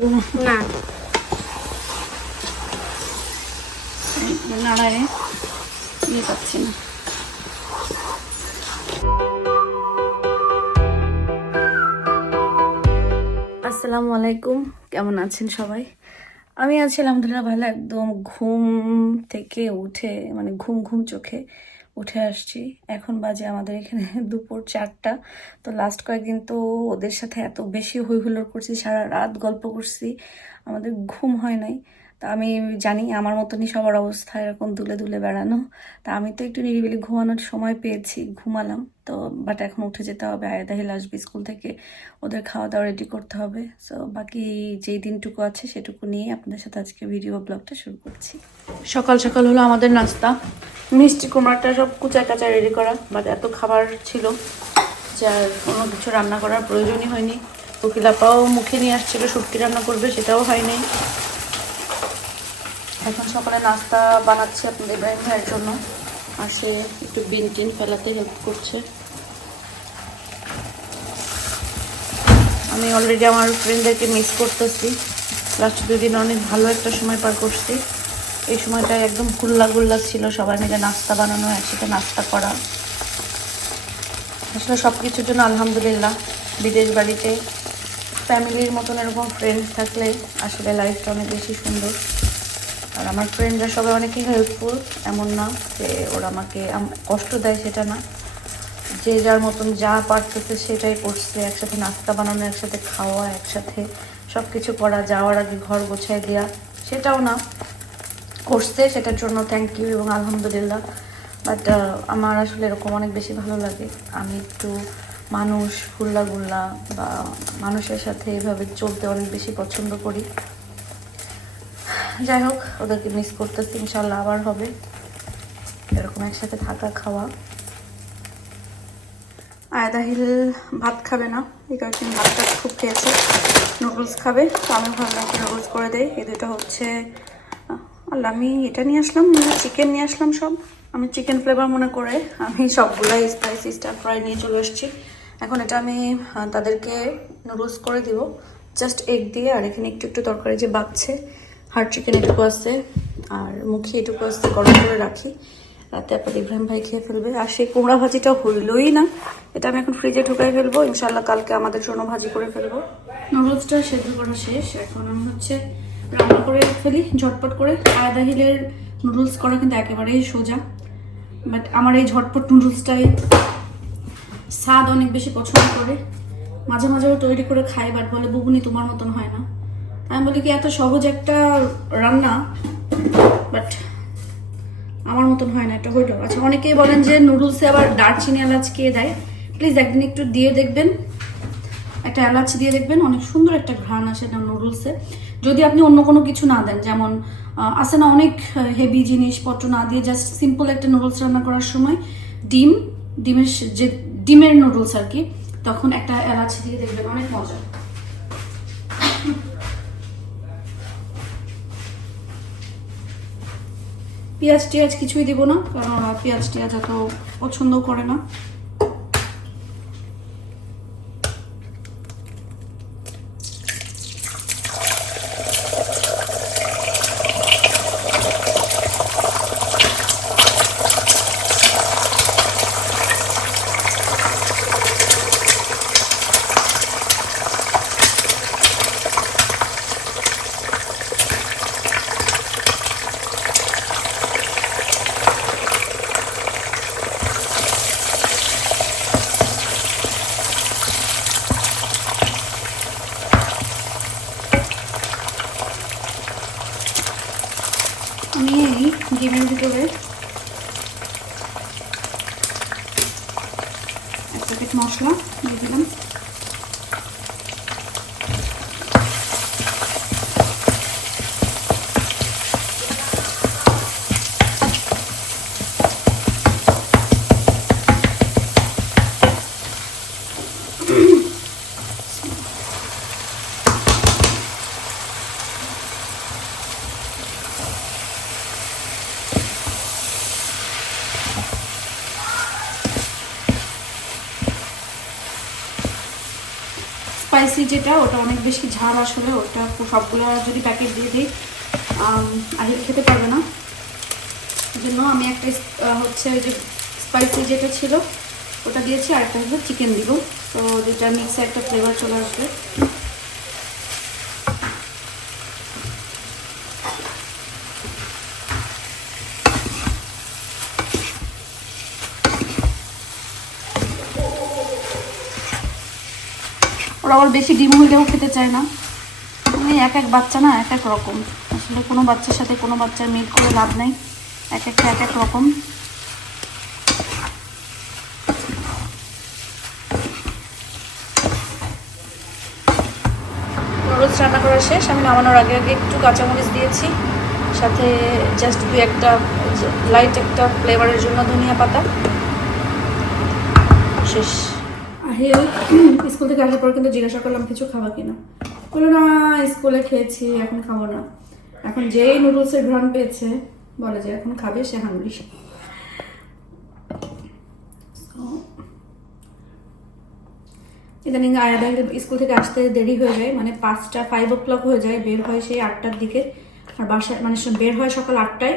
না। নাড়ায় ইয়ে পাচ্ছি না। আসসালামু আলাইকুম কেমন আছেন সবাই? আমি আছি আলহামদুলিল্লাহ ভালো একদম ঘুম থেকে উঠে মানে ঘুম ঘুম চোখে উঠে আসছি। এখন বাজে আমাদের এখানে দুপুর চারটা। তো লাস্ট কয়েকদিন তো ওদের সাথে এত বেশি হই হুল্লোড় করছি, সারা রাত গল্প করছি। আমাদের ঘুম হয় নাই। তা আমি জানি আমার মতনই সবার অবস্থা এরকম দুলে দুলে বেড়ানো। তা আমি তো একটু নিরিবিলি ঘুমানোর সময় পেয়েছি ঘুমালাম। তো বাট এখন উঠে যেতে হবে আয়দাহিল আসবে স্কুল থেকে ওদের খাওয়া দাওয়া রেডি করতে হবে। সো বাকি যেই দিনটুকু আছে সেটুকু নিয়ে আপনাদের সাথে আজকে ভিডিও ব্লগটা শুরু করছি। সকাল সকাল হলো আমাদের নাস্তা। মিষ্টি কুমড়াটা সব কুচা কাচা রেডি করা বাট এত খাবার ছিল যার কোনো কিছু রান্না করার প্রয়োজনই হয়নি। কোকিলাপাও মুখে নিয়ে আসছিল শুটকি রান্না করবে সেটাও হয়নি। এখন সকালে নাস্তা বানাচ্ছি আপনাদের ইব্রাহিম ভাইয়ের জন্য। আর সে একটু বিন টিন ফেলাতে হেল্প করছে। আমি অলরেডি আমার ফ্রেন্ডদেরকে মিস করতেছি। লাস্ট দুই দিন অনেক ভালো একটা সময় পার করছি। এই সময়টা একদম গুল্লা গুল্লা ছিল, সবাই মিলে নাস্তা বানানো, একসাথে নাস্তা করা। আসলে সব কিছুর জন্য আলহামদুলিল্লাহ, বিদেশ বাড়িতে ফ্যামিলির মতন এরকম ফ্রেন্ড থাকলে আসলে লাইফটা অনেক বেশি সুন্দর। আর আমার ফ্রেন্ডরা সবাই অনেকেই হেল্পফুল এমন না যে ওরা আমাকে আম- কষ্ট দেয় সেটা না। যে যার মতন যা পারতেছে সেটাই করছে, একসাথে নাস্তা বানানো, একসাথে খাওয়া, একসাথে সব কিছু করা, যাওয়ার আগে ঘর গোছায় দেওয়া সেটাও না। করছে, সেটার জন্য থ্যাংক ইউ এবং আলহামদুলিল্লাহ। বাট আমার আসলে এরকম অনেক বেশি ভালো লাগে। আমি একটু মানুষ হুল্লা গুল্লা বা মানুষের সাথে এভাবে চলতে অনেক বেশি পছন্দ করি। যাই হোক, ওদেরকে মিস করতেছি ইনশাল্লাহ আবার হবে। এরকম একসাথে থাকা, খাওয়া। আয়দাহিল ভাত খাবে না, এই কয়েকদিন ভাতটা খুব খেয়েছে। নুডলস খাবে, তো আমি ভাবলাম একটু নুডলস করে দেয় এই দুটো হচ্ছে আল্লাহ, আমি এটা নিয়ে আসলাম মানে চিকেন নিয়ে আসলাম সব। আমি চিকেন ফ্লেভার মনে করে, আমি সবগুলাই স্পাইসি স্টার ফ্রাই নিয়ে চলে এসেছি এখন এটা আমি তাদেরকে নুডলস করে দিব। জাস্ট এগ দিয়ে, আর এখানে একটু একটু তরকারি যে বাচ্ছে হার্ড চিকেন এটুকু আছে, আর মুখে এটুকু আছে, গরম করে রাখি। রাতে আপনার ইব্রাহিম ভাই খেয়ে ফেলবে। আর সেই কুমড়া ভাজিটা হইলই না। এটা আমি এখন ফ্রিজে ঢুকাই ফেলব। ইনশাল্লাহ কালকে আমাদের জন্য ভাজি করে ফেলব। নুডলসটা সেদ্ধ করা শেষ। এখন আমি হচ্ছে রান্না করে ফেলি, ঝটপট করে। আয়দা হিলের নুডলস করা কিন্তু একেবারেই সোজা। বাট আমার এই ঝটপট নুডলসটাই স্বাদ অনেক বেশি পছন্দ করে। মাঝে মাঝেও তৈরি করে খাই, বাট বলে, বুবুনি, তোমার মতন হয় না। আমি বলি কি, এত সহজ একটা রান্না বাট আমার মতন হয় না, এটা হইল। আচ্ছা অনেকেই বলেন যে নুডলসে আবার দারচিনি এলাচ কে দেয়? প্লিজ একদিন একটু দিয়ে দেখবেন। একটা এলাচ দিয়ে দেখবেন, অনেক সুন্দর একটা ঘ্রাণ আসে না নুডলসে। যদি আপনি অন্য কোনো কিছু না দেন, যেমন আসে না অনেক হেভি জিনিসপত্র না দিয়ে জাস্ট সিম্পল একটা নুডলস রান্না করার সময় ডিম, ডিমের যে ডিমের নুডলস আর কি, তখন একটা এলাচ দিয়ে দেখবেন, অনেক মজা। পেঁয়াজ টিয়াজ কিছুই দিব না কারণ পেঁয়াজ টিয়াজ এত পছন্দ করে না আমি এই ডিমের ভিতরে যেটা, ওটা অনেক বেশি ঝাল আসলে, ওটা সবগুলো যদি প্যাকেট দিয়ে দিই আহিল খেতে পারবে না। জন্য আমি একটা হচ্ছে ওই যে স্পাইসি যেটা ছিল, ওটা দিয়েছি, আর একটা হচ্ছে চিকেন দিব। তো যেটা মিক্সে একটা ফ্লেভার চলে আসবে। ওরা আবার বেশি ডিম হইলেও খেতে চায় না। আমি এক এক বাচ্চা না এক এক রকম। আসলে কোনো বাচ্চার সাথে কোনো বাচ্চার মিট করে লাভ নেই। এক একটা এক এক রকম। নুডলস রান্না করা শেষ। আমি নামানোর আগে আগে একটু কাঁচামরিচ দিয়েছি। সাথে জাস্ট দু একটা লাইট একটা ফ্লেভারের জন্য ধনিয়া পাতা। শেষ। আহিল স্কুল থেকে আসার পর কিন্তু জিজ্ঞাসা করলাম, কিছু খাওয়া কিনা? বলল, না, স্কুলে খেয়েছি, এখন খাব না। এখন যেই নুডলসের ঘ্রাণ পেয়েছে, বলে যে এখন খাবে, সে হাঙ্গরি ইদানিং আয়াদের স্কুল থেকে আসতে দেরি হয়ে যায় মানে পাঁচটা ফাইভ ও ক্লক হয়ে যায়, বের হয় সেই আটটার দিকে। আর বাসায় মানে বের হয় সকাল আটটায়,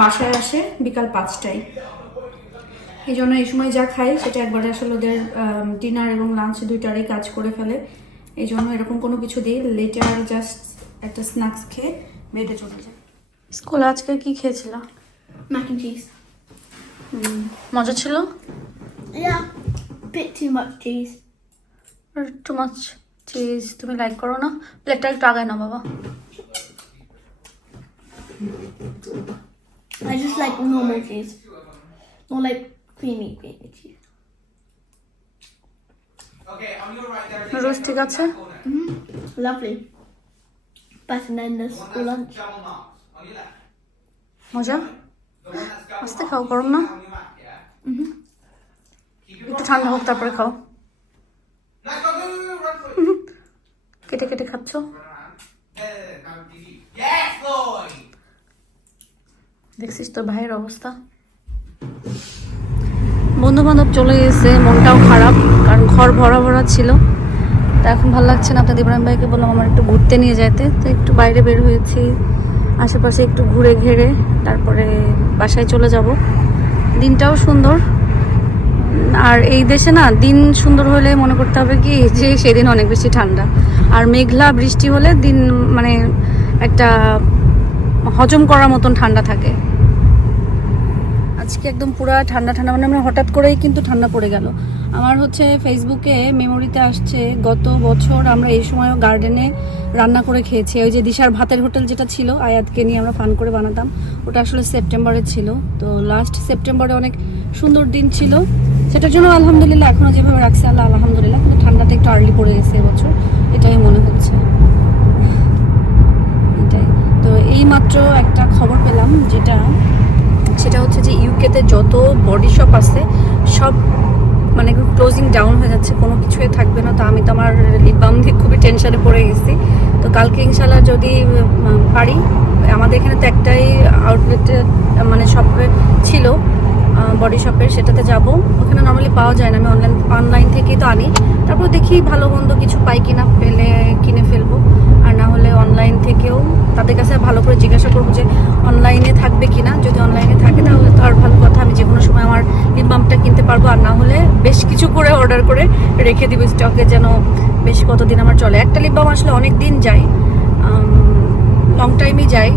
বাসায় আসে বিকাল পাঁচটায়। এই জন্য এই সময় যা খাই সেটা একবারে আসলে ওদের ডিনার এবং লাঞ্চ দুইটারই কাজ করে ফেলে এই জন্য এরকম কোনো কিছু দিই লেটার জাস্ট একটা স্ন্যাক্স খেয়ে বেডে চলে যায় স্কুলে আজকে কি খেয়েছিল and cheese. মজা ছিল. Bit too much cheese. Too much cheese তুমি লাইক করো না প্লেটটা একটু আগায় না বাবা I just like normal cheese. Or like creamy creamy rose ঠিক আছে লাভলি পাসিনাইনাস ওলান মজা আস্তে খাও গরম না একটু ঠান্ডা হোক খাও কেটে কেটে খাচ্ছ দেখছিস তো ভাইয়ের অবস্থা বন্ধু বান্ধব চলে গেছে, মনটাও খারাপ, কারণ ঘর ভরা ভরা ছিল। তা এখন ভালো লাগছে না আপনাদের ইব্রাহিম ভাইকে বললাম আমার একটু ঘুরতে নিয়ে যেতে তো একটু বাইরে বের হয়েছি, আশেপাশে একটু ঘুরে ঘেরে, তারপরে বাসায় চলে যাব। দিনটাও সুন্দর। আর এই দেশে না, দিন সুন্দর হলে মনে করতে হবে কি, যে সেদিন অনেক বেশি ঠান্ডা। আর মেঘলা বৃষ্টি হলে দিন মানে একটা হজম করার মতন ঠান্ডা থাকে। আজকে একদম পুরা ঠান্ডা ঠান্ডা মানে আমরা হঠাৎ করেই কিন্তু ঠান্ডা পড়ে গেল। আমার হচ্ছে ফেসবুকে মেমোরিতে আসছে, গত বছর আমরা এই সময়ও গার্ডেনে রান্না করে খেয়েছি। ওই যে দিশার ভাতের হোটেল যেটা ছিল, আয়াতকে নিয়ে আমরা ফান করে বানাতাম, ওটা আসলে সেপ্টেম্বরে ছিল। তো লাস্ট সেপ্টেম্বরে অনেক সুন্দর দিন ছিল। সেটার জন্য আলহামদুলিল্লাহ এখনও যেভাবে রাখছে আল্লাহ, আলহামদুলিল্লাহ, কিন্তু ঠান্ডাটা একটু আর্লি পড়ে গেছে এবছর, এটাই মনে হচ্ছে। এটাই। তো এই মাত্র একটা খবর পেলাম, যেটা সেটা হচ্ছে যে ইউকেতে যত বডি শপ আছে, সব মানে ক্লোজিং ডাউন হয়ে যাচ্ছে, কোনো কিছুই থাকবে না। তো আমি তো আমার লিপ বাম দিয়ে খুবই টেনশনে পড়ে গেছি। তো কালকে ইনশাল্লাহ যদি পারি, আমাদের এখানে তো একটাই আউটলেটে মানে শপ ছিল বডি শপের সেটাতে যাব। ওখানে নর্মালি পাওয়া যায় না, আমি অনলাইন অনলাইন থেকেই তো আনি। তারপর দেখি ভালো মন্দ কিছু পাই কিনা, পেলে কিনে ফেলব। আর না হলে অনলাইন থেকেও তাদের কাছে ভালো করে জিজ্ঞাসা করব যে অনলাইনে থাকবে কিনা যদি অনলাইনে থাকে তাহলে তো আর ভালো কথা আমি যে কোনো সময় আমার লিপ বামটা কিনতে পারব আর না হলে বেশ কিছু করে অর্ডার করে রেখে দিব স্টকে যেন বেশ কতদিন আমার চলে। একটা লিপ বাম আসলে অনেক দিন যায় লং টাইমই যায়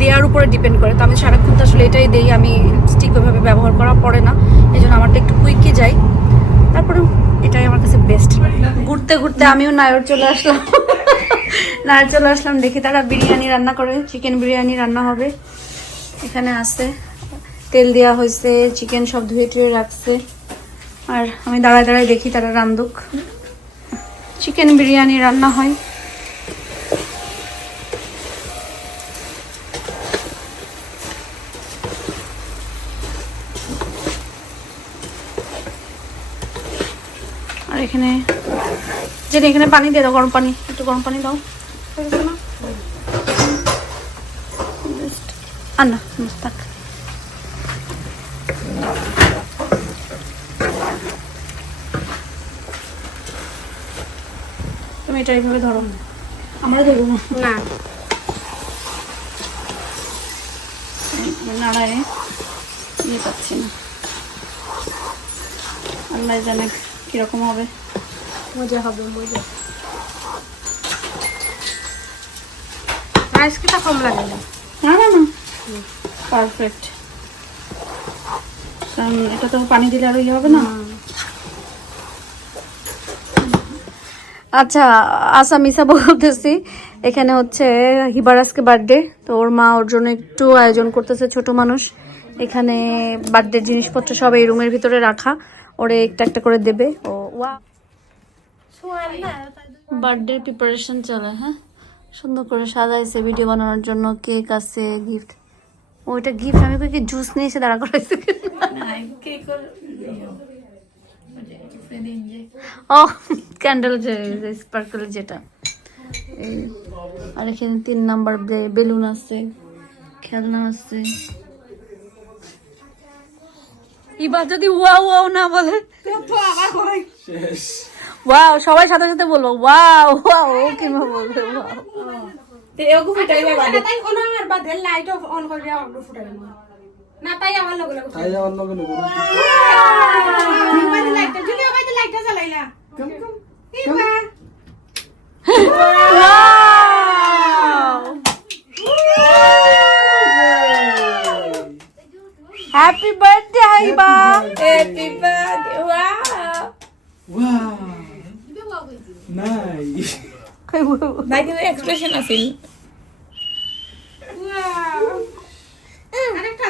দেওয়ার উপরে ডিপেন্ড করে। তো আমি সারাক্ষণ তো আসলে এটাই দেই, আমি লিপস্টিক ওইভাবে ব্যবহার করা পড়ে না এই জন্য আমারটা একটু কুইকই যাই তারপরে এটাই আমার কাছে বেস্ট ঘুরতে ঘুরতে আমিও নায়র চলে আসলাম। নায়র চলে আসলাম, দেখি তারা বিরিয়ানি রান্না করে চিকেন বিরিয়ানি রান্না হবে। এখানে আছে, তেল দেওয়া হয়েছে চিকেন সব ধুয়ে টুয়ে রাখছে। আর আমি দাঁড়ায় দাঁড়ায় দেখি তারা রান্ধুক চিকেন বিরিয়ানি রান্না হয়। আর এখানে যেন এখানে পানি দিয়ে দাও গরম পানি একটু গরম পানি দাও। হয়ে গেছে না? আর না থাক। এটা এইভাবে ধরো। আমরা ধরবো? না। নাড়ায় ইয়ে পাচ্ছি না। আল্লাহ জানে কীরকম হবে। মজা হবে মজা। আইসক্রিমটা কম লাগে না। না না না। পারফেক্ট কারণ এটা তো পানি দিলে আরও ইয়ে হবে না? আচ্ছা আসা মিসা বলতেছি এখানে হচ্ছে হিবার আজকে বার্থডে তো ওর মা ওর জন্য একটু আয়োজন করতেছে ছোট মানুষ। এখানে বার্থডে জিনিসপত্র সব এই রুমের ভিতরে রাখা ওরে একটা একটা করে দেবে। ও ওয়া বার্থডে প্রিপারেশন চলে হ্যাঁ? সুন্দর করে সাজাইছে ভিডিও বানানোর জন্য কেক আছে গিফট ওইটা গিফট আমি কি জুস নিয়ে এসে দাঁড়া করাইছে? ও ক্যান্ডেল যে স্পার্কেল যেটা। এই আর এখানে তিন নাম্বার বেলুন আছে খেলনা আছে। এবার যদি ওয়াও ওয়াও না বলে? ওয়াও সবাই সাথে সাথে বলব ওয়াও ওয়াও ও কীভাবে বলবে ওয়াও? তাই আমার লগে লগে তাই যাওয়ার লগে লগে লাইটটা জুলিয়া বাইরে লাইটটা জ্বালাইলা ইবা happy birthday Hiba happy birthday wow wow nice ভাই কিন্তু এক্সপ্রেশন আছিল ওয়াও আরেকটা আছে বাবুটা ইবা না হনা আমার কাকা ওয়ান টু থ্রি ওনা ওই দোকে কম কম কম ইবা কাক ত্রিটা উল্টি গেল উল্টে গেল হিবা এবার আটা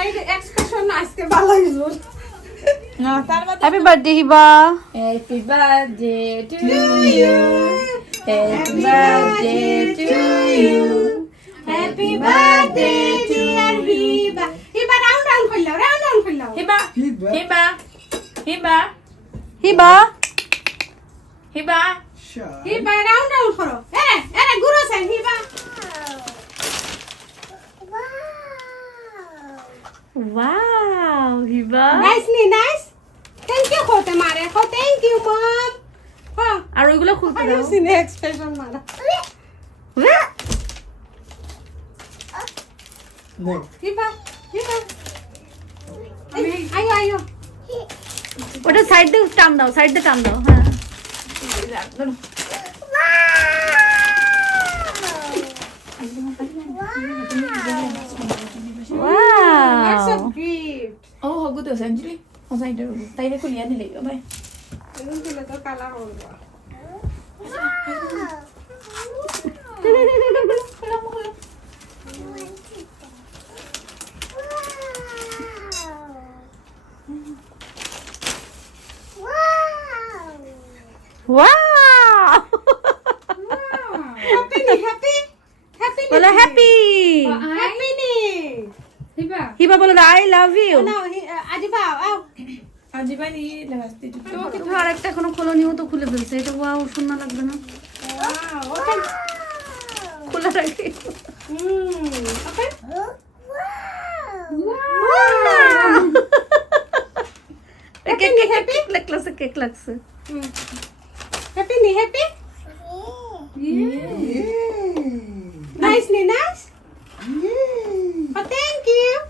তাই এক্সপ্রেশন আজকে ভালো লাগল না তার বাদে happy birthday Hiba happy birthday to you happy birthday to you happy birthday to Hiba Hiba round round করলাও round round করলাও হিবা হিবা হিবা হিবা হিবা হিবা রাউন্ড রাউন্ড করো। এরে এরে গুরু সাইন হিবা ওয়াও হিবা নাইস নি নাইস থ্যাংক ইউ কোতে মারে কো থ্যাংক ইউ মম হ্যাঁ আর ওইগুলো খুলতে দাও। সিনে এক্সপ্রেশন মারা নে হিবা হিবা আয়ো আয়ো ওটা সাইড দিয়ে টান দাও সাইড দিয়ে টান দাও হ্যাঁ। Oh, how good was Anjali? How say it? Tay na kulian nila. Bye. Ayun sila to kala ko. Wow Happy ni, happy. Happy ni. Happy ni. Hiba. Hiba বলো I love you uh, oh. Anjali ba ni labas dito? তুমি আরেকটা এখনও খোলো নিও তো খুলে ফেলছে এটা ওয়াও শূন্য লাগবে না. খোলা রাখি Hmm, open. Cake cake cake লাগছে কেক লাগছে Hmm. Happy ni, happy. Nice ni. Oh, thank you.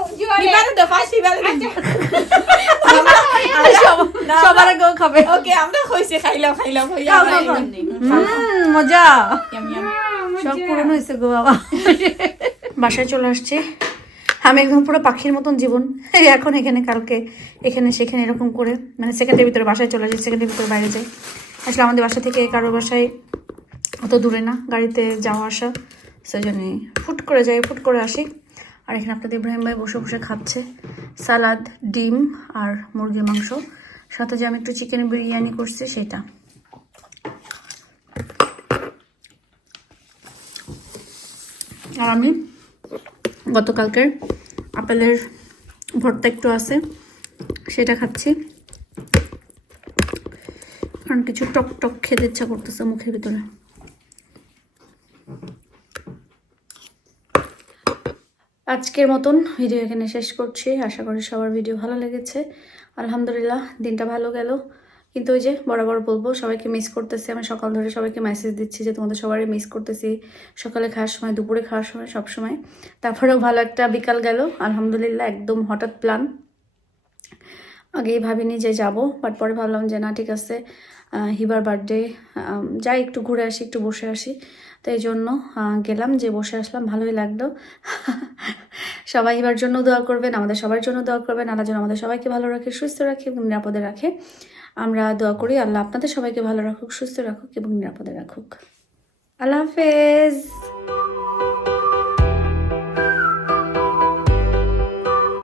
সবার আগেও খাবে Okay, আমরা খাইলাম খাইলাম মজা. সব পূরণ হয়েছে গো বাবা। বাসায় চলে আসছে। আমি একদম পুরো পাখির মতন জীবন। এখন এখানে কালকে এখানে সেখানে এরকম করে। মানে সেকেন্ডের ভিতরে বাসায় চলে যাই সেকেন্ডের ভিতরে বাইরে যাই। আসলে আমাদের বাসা থেকে কারোর বাসায় অত দূরে না গাড়িতে যাওয়া আসা। সেই জন্যে ফুট করে যাই ফুট করে আসি। আর এখানে আপনাদের ইব্রাহিম ভাই বসে বসে খাচ্ছে সালাদ, ডিম আর মুরগির মাংস। সাথে যে আমি একটু চিকেন বিরিয়ানি করছি, সেটা। আর আমি গতকালকের আপেলের ভর্তা একটু আছে, সেটা খাচ্ছি। কারণ কিছু টক টক খেতে ইচ্ছা করতেছে মুখের ভিতরে। আজকের মতন ভিডিও এখানে শেষ করছি। আশা করি সবার ভিডিও ভালো লেগেছে। আলহামদুলিল্লাহ, দিনটা ভালো গেল। কিন্তু ওই যে বরাবর বলব, সবাইকে মিস করতেছি। আমি সকাল ধরে সবাইকে মেসেজ দিচ্ছি যে, তোমাদের সবারই মিস করতেছি। সকালে খাওয়ার সময়, দুপুরে খাওয়ার সময়, সব সময়। তারপরেও ভালো একটা বিকাল গেল। আলহামদুলিল্লাহ, একদম হঠাৎ প্ল্যান আগেই ভাবিনি যে যাব বাট পরে ভাবলাম যে, না, ঠিক আছে। হিবার বার্থডে যাই, একটু ঘুরে আসি, একটু বসে আসি। তো এই জন্য গেলাম যে বসে আসলাম, ভালোই লাগল। সবাই এবার জন্য দোয়া করবেন, আমাদের সবার জন্য দোয়া করবেন, আল্লাহ যেন আমাদের সবাইকে ভালো রাখে, সুস্থ রাখে এবং নিরাপদে রাখে। আমরা দোয়া করি, আল্লাহ আপনাদের সবাইকে ভালো রাখুক, সুস্থ রাখুক এবং নিরাপদে রাখুক। আল্লাহ হাফেজ।